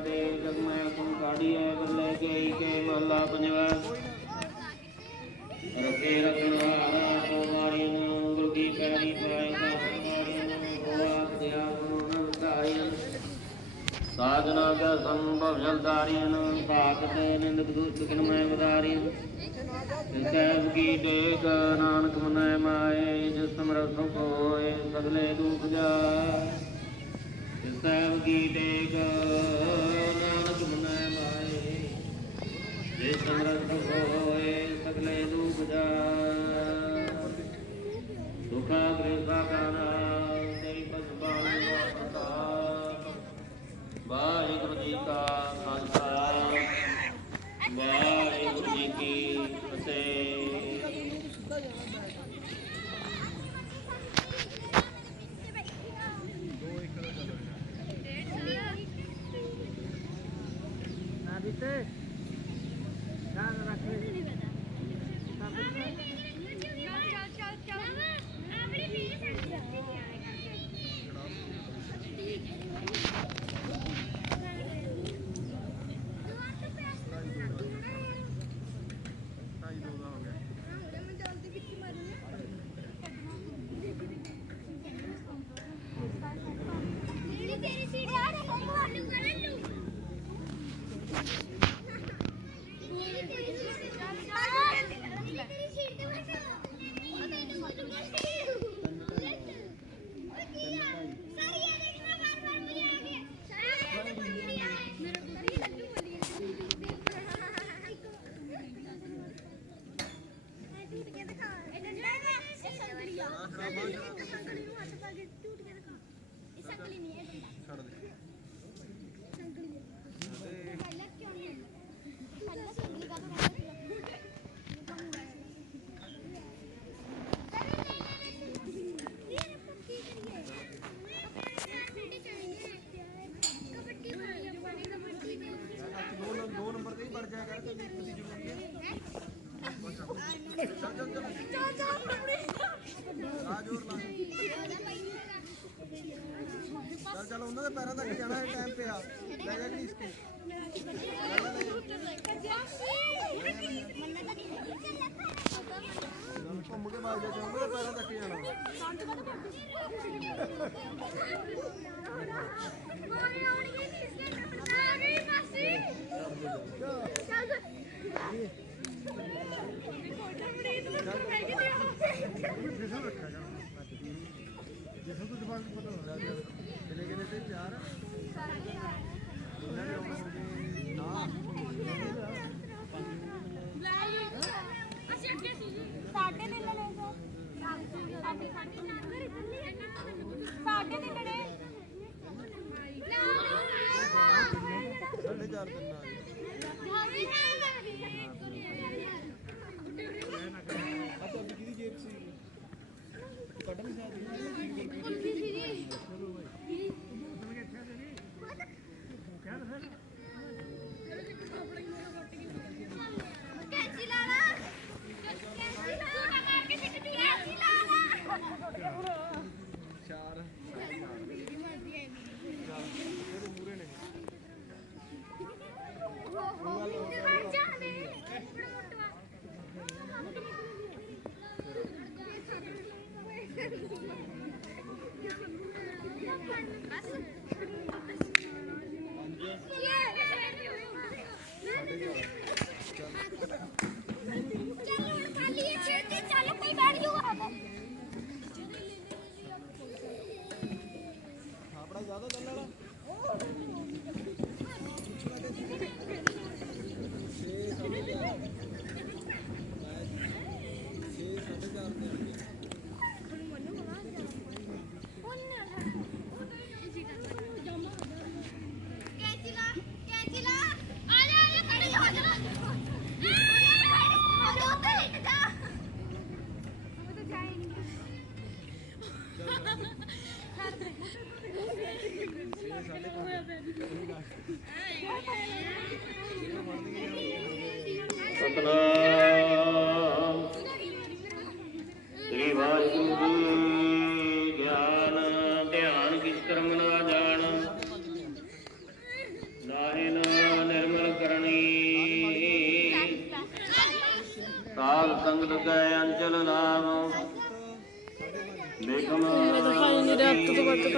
ਦੇ ਜਗਮੈਲ ਤੋਂ ਗਾੜੀ ਐ ਬੱਲੇ ਕੇ ਕੇ ਮਹੱਲਾ ਪੰਜਵਾ। ਰੱਖੇ ਰੱਖਣਾ ਕੋਮਾਰੀ ਨੂੰ ਗੁਰਦੀ ਪੈਰੀ ਪਾਇ ਦਾ ਕੋਮਾਰੀ ਨੂੰ ਹੋਆ ਦਿਆ ਗੁਰੂ ਦਾਇਨ ਸਾਜਨਾ ਦਾ ਸੰਭਵ ਜਲਦਾਰੀਨ ਭਾਗ ਤੇ ਨਿੰਦਕ ਦੁਖਨ ਮੈਂ ਵਦਾਰੀਨ ਸਹਿਬ ਕੀ ਟੇਕ, ਨਾਨਕ ਮਨੈ ਮਾਏ, ਜਿਸ ਸਮਰਤ ਸੁਖ ਸਗਲੇ ਦੁਖ ਜਾ ਸਹਿਬ ਕੀ ਟੇਕ ਚੱਲ ਚੱਲ ਚੱਲ ਚੱਲ ਉਹਨਾਂ ਦੇ ਪੈਰਾਂ ਤੱਕ ਜਾਣਾ ਹੈ ਟਾਈਮ ਪਿਆ। ਲੈ ਜਾ ਗਰੀਸ ਕੇ। ਘੁੰਮ ਕੇ ਬਾਜ ਜਾ ਉਹਨਾਂ ਦੇ ਪੈਰਾਂ ਤੱਕ ਜਾਣਾ। ਨੂੰ ਪਤਾ ਹੁੰਦਾ ਕਿੰਨੇ ਕਿੰਨੇ ਤੇ ਚਾਰ ਉਹਨਾਂ ਨੇ ਆਉਣਗੇ ਨਾ ਅਸੀਂ ਅੱਗੇ ਸੀ ਸਾਡੇ ਨੇ ਲੈ ਲੈ ਜਾ ਸਾਡੇ ਸਾਡੇ ਨੇ ਲੜੇ ਸਾਡੇ ਚਾਰ ਦਿਨ ਨਾਲ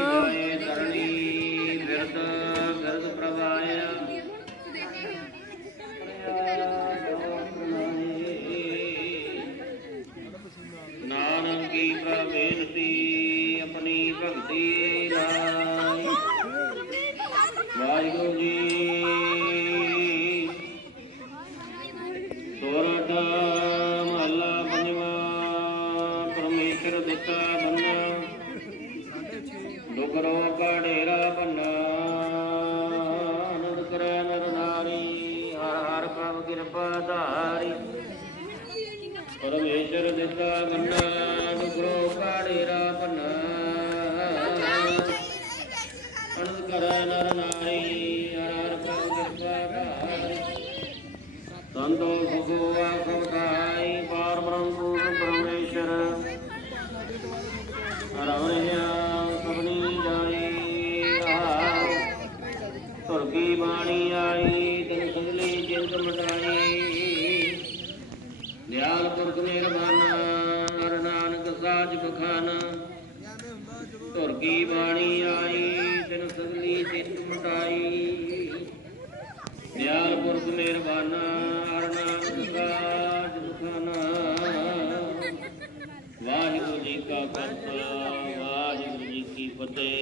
ਅੱਤ ਤੋਂ ਵੱਧ ਕਰਨੀ ਬਿਰਦ ਬਿਰਦ ਪ੍ਰਵਾਇਆ ਨਾਨਕ ਕੀ ਪ੍ਰਵੇਨਤੀ ਆਪਣੀ ਭਗਤੀ ਲਾਈ ਦੁਖ ਰੋਗ ਕਾ ਢੇਰਾ ਕਰੈ ਨਰ ਨਾਰੀ, ਹਰ ਹਰ ਪ੍ਰਭ ਕਿਰਪਾ ਧਾਰੀ। ਪਰਮੇਸ਼ਰ ਦਿੱਤਾ ਬੰਨਾ ਦਿਆਲ ਮਿਹਰਬਾਨਾ ਹਰ ਨਾਨਕ ਸਾਜ ਬਖਾਨਾ। ਤੁਰ ਕੀ ਬਾਣੀ ਆਈ ਤਿਨ ਸੰਗਲੀ ਜਿੰਦ ਮਟਾਈ। ਦਿਆਲ ਪੁਰਖ ਮਿਹਰਬਾਨਾ ਹਰ ਨਾਨਕ ਸਾਜ ਬਖਾਨਾ। ਵਾਹਿਗੁਰੂ ਜੀ ਕਾ ਖਾਲਸਾ, ਵਾਹਿਗੁਰੂ ਜੀ ਕੀ ਫਤਿਹ।